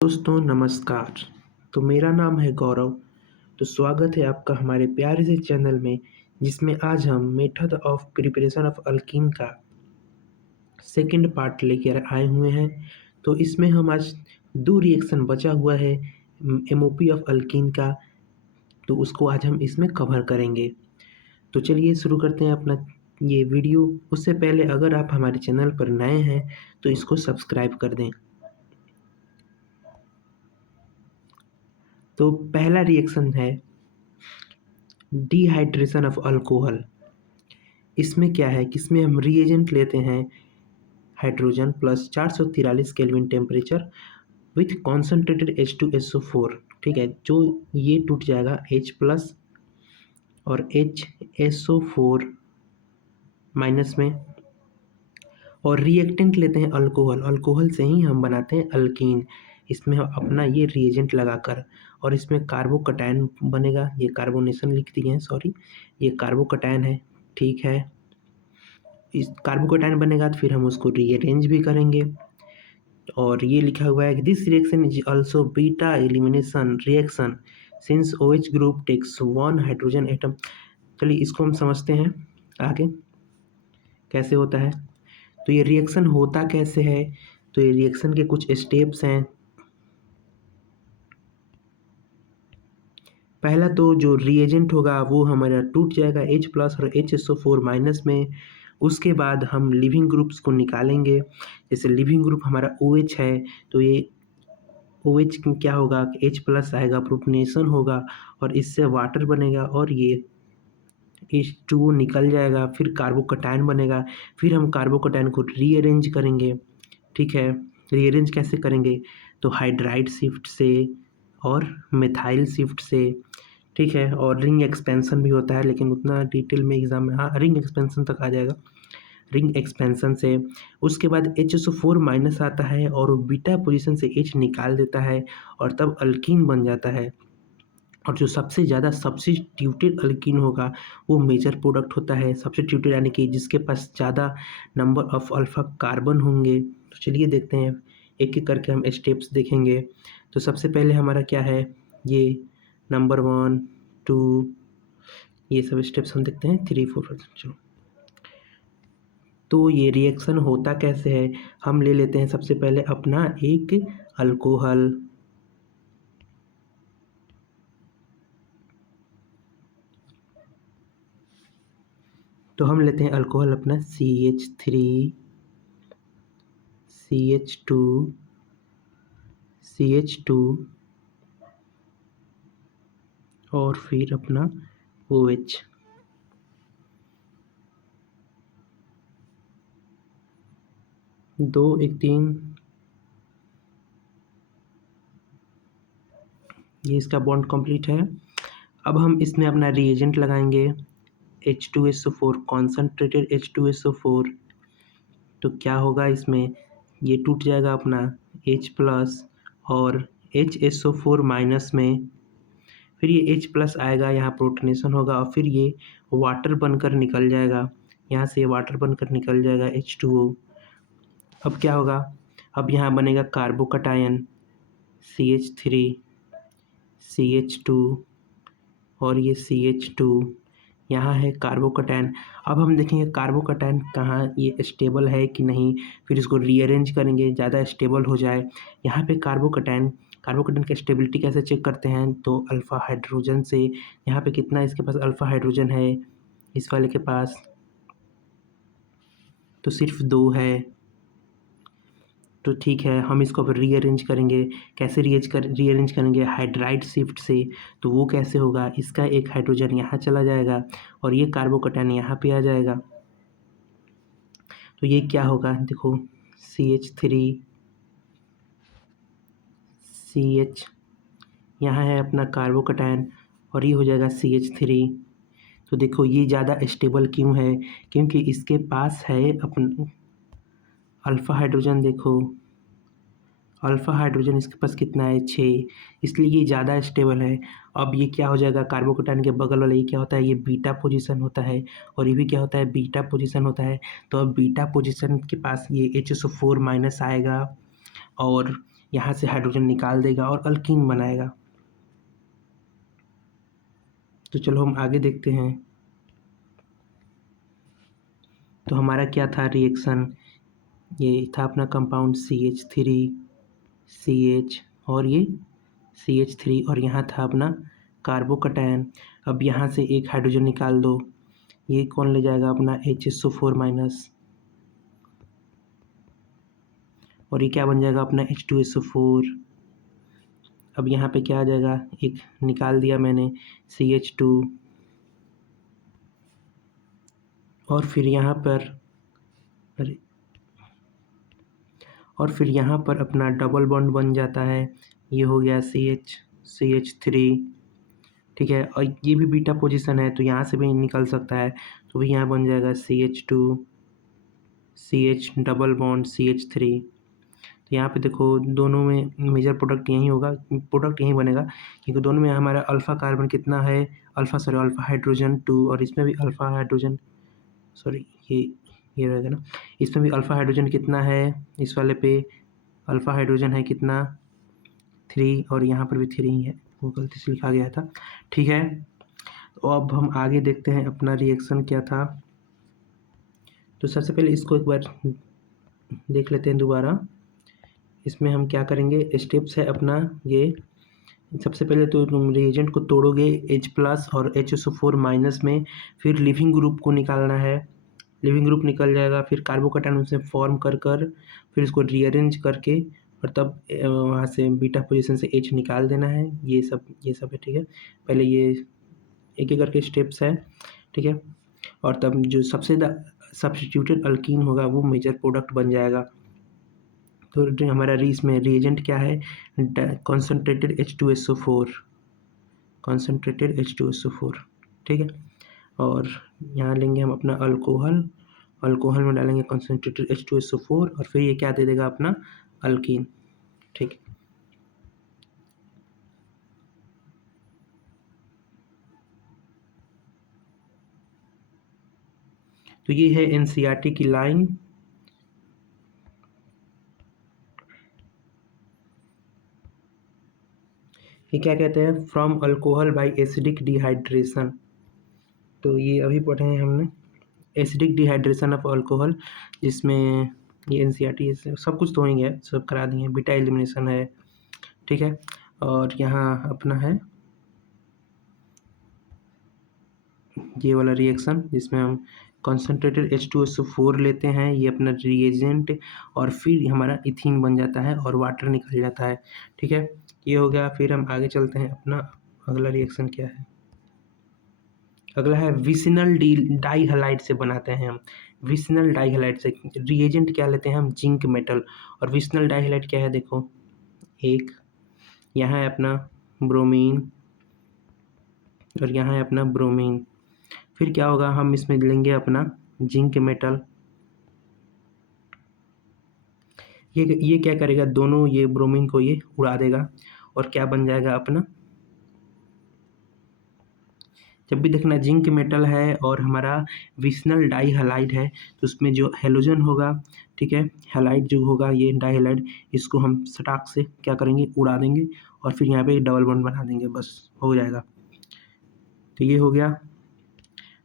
दोस्तों नमस्कार। तो मेरा नाम है गौरव। तो स्वागत है आपका हमारे प्यारे से चैनल में, जिसमें आज हम method of preparation of alkyne का सेकंड पार्ट लेकर आए हुए हैं। तो इसमें हम आज दो रिएक्शन बचा हुआ है एमओपी ऑफ अल्कीन का, तो उसको आज हम इसमें कवर करेंगे। तो चलिए शुरू करते हैं अपना ये वीडियो। उससे पहले अगर आप हमारे चैनल पर नए हैं तो इसको सब्सक्राइब कर दें। तो पहला रिएक्शन है डिहाइड्रेशन ऑफ अल्कोहल। इसमें क्या है कि इसमें हम रिएजेंट लेते हैं hydrogen plus 443 kelvin temperature with concentrated H2SO4। ठीक है, जो ये टूट जाएगा H प्लस और HSO4 माइनस में। और रिएक्टेंट लेते हैं अल्कोहल, अल्कोहल से ही हम बनाते हैं अल्कीन। इसमें हम अपना ये रिएजेंट लगाकर, और इसमें कार्बोकटायन बनेगा। ये कार्बोनेशन लिख दिए हैं, सॉरी, ये कार्बोकटायन है। ठीक है, इस कार्बोकटायन बनेगा तो फिर हम उसको रीअरेंज भी करेंगे। और ये लिखा हुआ है कि this reaction is also beta elimination reaction since OH group takes one hydrogen atom. चलिए इसको हम समझते हैं आगे कैसे होता है। तो ये रिएक्शन होता कैसे है, तो ये रिएक्शन के कुछ स्टेप्स हैं। पहला तो जो रिएजेंट होगा वो हमारा टूट जाएगा H प्लस और HSO4 माइनस में। उसके बाद हम लिविंग ग्रुप्स को निकालेंगे। जैसे लिविंग ग्रुप हमारा OH है, तो ये OH क्या होगा कि H प्लस आएगा, प्रोटोनेशन होगा और इससे वाटर बनेगा और ये H2O निकल जाएगा। फिर कार्बोकटायन बनेगा, फिर हम कार्बोकटायन को रीअरेंज करेंगे। ठीक है, रीअरेंज कैसे करेंगे, तो हाइड्राइड शिफ्ट से और मिथाइल शिफ्ट से। ठीक है, और रिंग एक्सपेंशन भी होता है, लेकिन उतना डिटेल में एग्जाम में, हाँ, रिंग एक्सपेंशन तक आ जाएगा, रिंग एक्सपेंशन से। उसके बाद HSO4 माइनस आता है और वो बीटा पोजीशन से H निकाल देता है और तब अल्कीन बन जाता है। और जो सबसे ज़्यादा सब्स्टिट्यूटेड अल्कीन होगा वो मेजर प्रोडक्ट होता है। सब्स्टिट्यूटेड यानी कि जिसके पास ज़्यादा नंबर ऑफ अल्फा कार्बन होंगे। तो चलिए देखते हैं, एक एक करके हम स्टेप्स देखेंगे। तो सबसे पहले हमारा क्या है, ये नंबर 1 2, ये सब स्टेप्स हम देखते हैं, 3 4 चलो। तो ये रिएक्शन होता कैसे है, हम ले लेते हैं सबसे पहले अपना एक अल्कोहल। तो हम लेते हैं अल्कोहल अपना CH3 CH2 CH2 और फिर अपना OH। दो एक तीन, ये इसका बॉन्ड कंप्लीट है। अब हम इसमें अपना रिएजेंट लगाएंगे H2SO4, कॉन्सनट्रेटेड H2SO4। तो क्या होगा इसमें, ये टूट जाएगा अपना H प्लस और HSO4 माइनस में। फिर ये H प्लस आएगा, यहाँ प्रोटोनेशन होगा और फिर ये वाटर बनकर निकल जाएगा। यहाँ से वाटर बनकर निकल जाएगा H2O। अब क्या होगा, अब यहाँ बनेगा कार्बोकटायन CH3 CH2 और ये CH2, यहाँ है कार्बोकटायन। अब हम देखेंगे कार्बोकटायन कहाँ ये स्टेबल है कि नहीं, फिर इसको रीअरेंज करेंगे, ज़्यादा स्टेबल हो जाए। यहाँ पे कार्बोकटायन की स्टेबिलिटी कैसे चेक करते हैं, तो अल्फ़ा हाइड्रोजन से। यहाँ पे कितना इसके पास अल्फ़ा हाइड्रोजन है, इस वाले के पास तो सिर्फ 2 है। तो ठीक है, हम इसको अब रीअरेंज करेंगे। कैसे रीअरेंज करेंगे, हाइड्राइड शिफ्ट से। तो वो कैसे होगा, इसका एक हाइड्रोजन यहाँ चला जाएगा और ये कार्बोकटायन यहाँ पे आ जाएगा। तो ये क्या होगा, देखो CH3 CH, यहाँ है अपना कार्बोकटायन और ये हो जाएगा CH3। तो देखो ये ज़्यादा स्टेबल क्यों है, क्योंकि इसके पास है अपन अल्फ़ा हाइड्रोजन। देखो अल्फ़ा हाइड्रोजन इसके पास कितना है, 6, इसलिए ये ज़्यादा स्टेबल है। अब ये क्या हो जाएगा, कार्बोकटायन के बगल वाला ये क्या होता है, ये बीटा पोजीशन होता है और ये भी क्या होता है, बीटा पोजीशन होता है। तो अब बीटा पोजीशन के पास ये HSO4 माइनस आएगा और यहाँ से हाइड्रोजन निकाल देगा और अल्कीन बनाएगा। तो चलो हम आगे देखते हैं। तो हमारा क्या था रिएक्शन, ये था अपना कंपाउंड CH3 CH और ये CH3 और यहाँ था अपना कार्बोकैटायन। अब यहाँ से एक हाइड्रोजन निकाल दो, ये कौन ले जाएगा अपना HSO4- और ये क्या बन जाएगा अपना H2SO4। अब यहाँ पे क्या आ जाएगा, एक निकाल दिया मैंने CH2 और फिर यहाँ पर अरे और फिर यहाँ पर अपना डबल बॉन्ड बन जाता है, ये हो गया CH3, ठीक है। और ये भी बीटा पोजीशन है तो यहाँ से भी निकल सकता है, तो भी यहाँ बन जाएगा CH2 CH double bond CH3। तो यहाँ पे देखो दोनों में मेजर प्रोडक्ट यही होगा, प्रोडक्ट यही बनेगा, क्योंकि दोनों में हमारा अल्फ़ा कार्बन कितना है, अल्फ़ा हाइड्रोजन 2 और इसमें भी अल्फ़ा हाइड्रोजन, सॉरी ये रहेगा ना, इसमें भी अल्फ़ा हाइड्रोजन कितना है, इस वाले पे अल्फ़ा हाइड्रोजन है कितना 3 और यहाँ पर भी 3 ही है, वो गलती से लिखा गया था, ठीक है। तो अब हम आगे देखते हैं अपना रिएक्शन क्या था। तो सबसे पहले इसको एक बार देख लेते हैं दोबारा। इसमें हम क्या करेंगे, स्टेप्स है अपना ये, सबसे पहले तो तुम रिएजेंट को तोड़ोगे H+ और HSO4- में, फिर लिविंग ग्रुप को निकालना है, लिविंग ग्रुप निकल जाएगा, फिर कार्बोकैटायन उसमें फॉर्म कर फिर इसको रीअरेंज करके और तब वहाँ से बीटा पोजीशन से H निकाल देना है। ये सब है, ठीक है। पहले ये एक एक करके स्टेप्स है, ठीक है। और तब जो सबसे सब्स्टिट्यूटेड अल्कीन होगा वो मेजर प्रोडक्ट बन जाएगा। तो जो हमारा इसमें रिएजेंट क्या है, कॉन्सेंट्रेटेड H2SO4, ठीक है। और यहाँ लेंगे हम अपना अल्कोहल में डालेंगे कॉन्सेंट्रेटेड H2SO4 और फिर ये क्या दे देगा अपना अल्कीन, ठीक। तो ये है NCERT की लाइन। ये क्या कहते हैं, from alcohol by acidic dehydration. तो ये अभी पढ़े हैं हमने, एसिडिक डिहाइड्रेशन ऑफ अल्कोहल, जिसमें ये NCERT सब कुछ तो ही है, सब करा दिए, बीटा एलिमिनेशन है, ठीक है। और यहाँ अपना है ये वाला रिएक्शन जिसमें हम कॉन्सेंट्रेटेड H2SO4 लेते हैं, ये अपना रिएजेंट, और फिर हमारा इथीन बन जाता है और वाटर निकल जाता है, ठीक है। ये हो गया। फिर हम आगे चलते हैं, अपना अगला रिएक्शन क्या है, अगला है विसिनल डाई हैलाइड से बनाते हैं हम, विसिनल डाई हैलाइड से रिएजेंट क्या लेते हैं हम, जिंक मेटल। और विसिनल डाई हैलाइड क्या है, देखो एक यहाँ है अपना ब्रोमीन और यहाँ है अपना ब्रोमीन। फिर क्या होगा, हम इसमें लेंगे अपना जिंक मेटल, ये क्या करेगा, दोनों ये ब्रोमीन को ये उड़ा देगा और क्या बन जाएगा अपना, जब भी देखना जिंक मेटल है और हमारा विसिनल डाई हैलाइड है तो उसमें जो हेलोजन होगा, ठीक है, हैलाइड जो होगा ये डाई हैलाइड, इसको हम सटाक से क्या करेंगे, उड़ा देंगे और फिर यहाँ पे डबल बॉन्ड बना देंगे, बस हो जाएगा। तो ये हो गया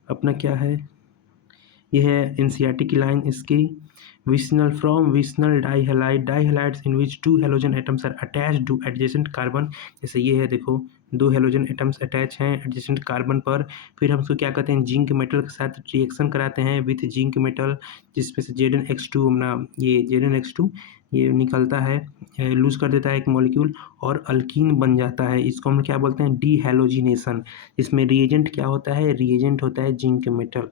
अपना क्या है, ये है NCERT की लाइन इसकी, vicinal from vicinal dihalides in which 2 halogen atoms are attached to adjacent carbon. जैसे ये है, देखो 2 हेलोजन एटम्स अटैच हैं एडजेसेंट कार्बन पर, फिर हम उसको क्या कहते हैं, जिंक मेटल के साथ रिएक्शन कराते हैं विथ जिंक मेटल, जिसमें से ZnX2 अपना ये ZnX2 ये निकलता है, लूज कर देता है एक मॉलिक्यूल और अल्कीन बन जाता है। इसको हम क्या बोलते हैं, डी हैलोजिनेशन। इसमें रिएजेंट क्या होता है, रिएजेंट होता है जिंक मेटल।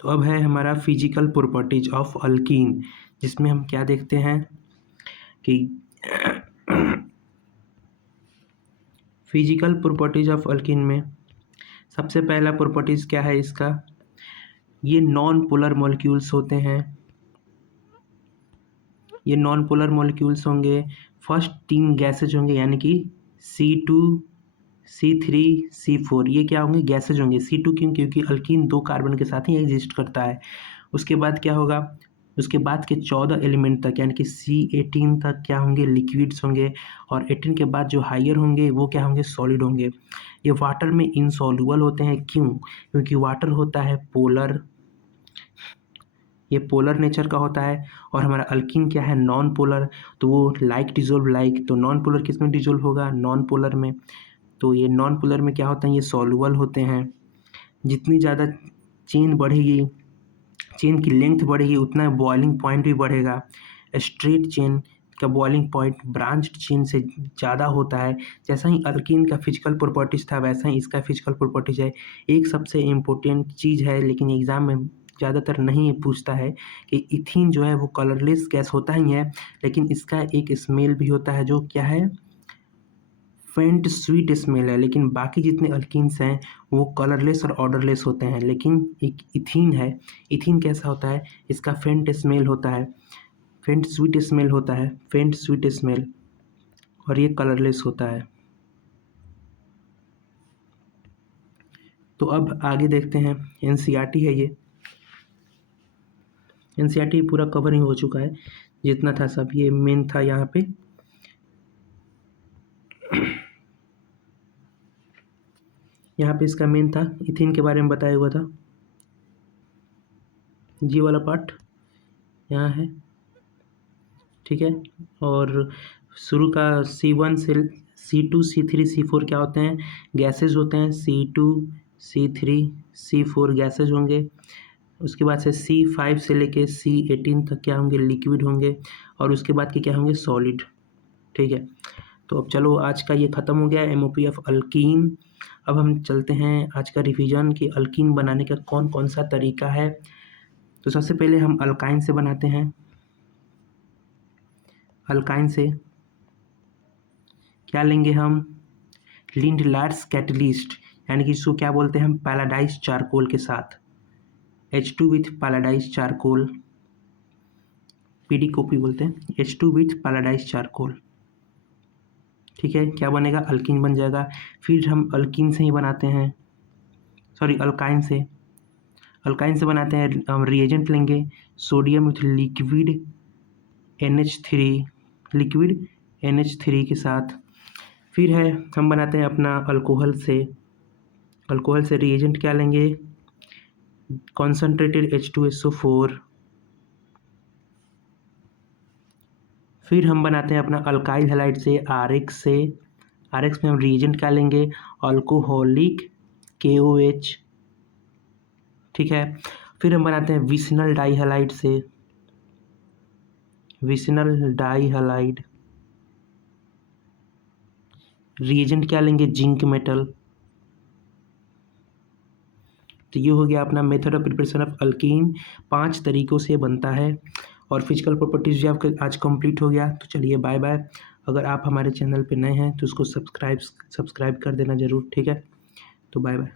तो अब है हमारा फिजिकल प्रॉपर्टीज ऑफ अल्कीन, जिसमें हम क्या देखते हैं कि फिजिकल प्रॉपर्टीज ऑफ अल्कीन में सबसे पहला प्रॉपर्टीज क्या है इसका, ये नॉन पोलर मॉलिक्यूल्स होते हैं, ये नॉन पोलर मॉलिक्यूल्स होंगे। फर्स्ट 3 गैसेज होंगे, यानी कि C2 C3 C4, ये क्या होंगे, गैसेज होंगे। C2 क्यों, क्योंकि अल्कीन 2 कार्बन के साथ ही एग्जिस्ट करता है। उसके बाद क्या होगा, उसके बाद के 14 एलिमेंट तक यानी कि C18 तक क्या होंगे, लिक्विड्स होंगे, और 18 के बाद जो हायर होंगे वो क्या होंगे, सॉलिड होंगे। ये वाटर में इनसॉल्युबल होते हैं, क्यों? क्योंकि वाटर होता है पोलर, ये पोलर नेचर का होता है, और हमारा अल्कीन क्या है, नॉन पोलर, तो वो लाइक डिजोल्व लाइक, तो नॉन पोलर किस में डिजोल्व होगा, नॉन पोलर में। तो ये नॉन पोलर में क्या होता है, ये सॉल्युबल होते हैं। जितनी ज़्यादा चेन बढ़ेगी, चेन की लेंथ बढ़ेगी, उतना बॉइलिंग पॉइंट भी बढ़ेगा। स्ट्रेट चेन का बॉइलिंग पॉइंट ब्रांच्ड चेन से ज़्यादा होता है। जैसा ही अल्कीन का फिजिकल प्रॉपर्टीज था वैसा ही इसका फिजिकल प्रॉपर्टीज है। एक सबसे इम्पोर्टेंट चीज़ है, लेकिन एग्ज़ाम में ज़्यादातर नहीं पूछता है, कि इथीन जो है वो कलरलेस गैस होता ही है, लेकिन इसका एक स्मेल भी होता है जो क्या है, फेंट स्वीट स्मेल है। लेकिन बाकी जितने अल्कीन्स हैं वो कलरलेस और ऑडरलेस होते हैं, लेकिन एक इथीन है, इथीन कैसा होता है, इसका फेंट स्मेल होता है, फेंट स्वीट स्मेल होता है, फेंट स्वीट स्मेल, और ये कलरलेस होता है। तो अब आगे देखते हैं, एनसीईआरटी है ये, एनसीईआरटी पूरा कवर ही हो चुका है, जितना था सब ये मेन था यहाँ पे। यहाँ पे इसका मेन था, इथीन के बारे में बताया हुआ था, जी वाला पार्ट यहाँ है, ठीक है। और शुरू का C1 से C2 C3 C4 क्या होते हैं, गैसेज होते हैं, C2 C3 C4 गैसेज होंगे। उसके बाद से C5 से लेके C18 तक क्या होंगे, लिक्विड होंगे, और उसके बाद के क्या होंगे, सॉलिड, ठीक है। तो अब चलो आज का ये ख़त्म हो गया MOP ऑफ अल्कीन। अब हम चलते हैं आज का रिवीजन कि अल्कीन बनाने का कौन कौन सा तरीका है। तो सबसे पहले हम अल्काइन से बनाते हैं। अल्काइन से क्या लेंगे हम, लिंडलार्स कैटलिस्ट, यानी कि इसको क्या बोलते हैं हम, पैराडाइज चारकोल के साथ, H2 with paradise charcoal, PDCOP बोलते हैं, H2 विथ पैराडाइज चारकोल, ठीक है। क्या बनेगा, अल्कीन बन जाएगा। फिर हम अल्कीन से ही बनाते हैं, सॉरी अल्काइन से, अल्काइन से बनाते हैं, हम रिएजेंट लेंगे, sodium with liquid NH3, liquid NH3 के साथ। फिर है हम बनाते हैं अपना अल्कोहल से, अल्कोहल से रिएजेंट क्या लेंगे, कॉन्सनट्रेटेड H2SO4। फिर हम बनाते हैं अपना अल्काइल हैलाइड से RX से, RX में हम रिएजेंट क्या लेंगे, अल्कोहलिक KOH, ठीक है। फिर हम बनाते हैं विसिनल डाइहैलाइड से, विसिनल डाइहैलाइड, रिएजेंट क्या लेंगे, जिंक मेटल। तो ये हो गया अपना method of preparation of alkyne, 5 तरीक़ों से बनता है। और फिजिकल प्रॉपर्टीज भी आपका आज कंप्लीट हो गया। तो चलिए बाय बाय। अगर आप हमारे चैनल पे नए हैं तो उसको सब्सक्राइब कर देना ज़रूर, ठीक है। तो बाय बाय।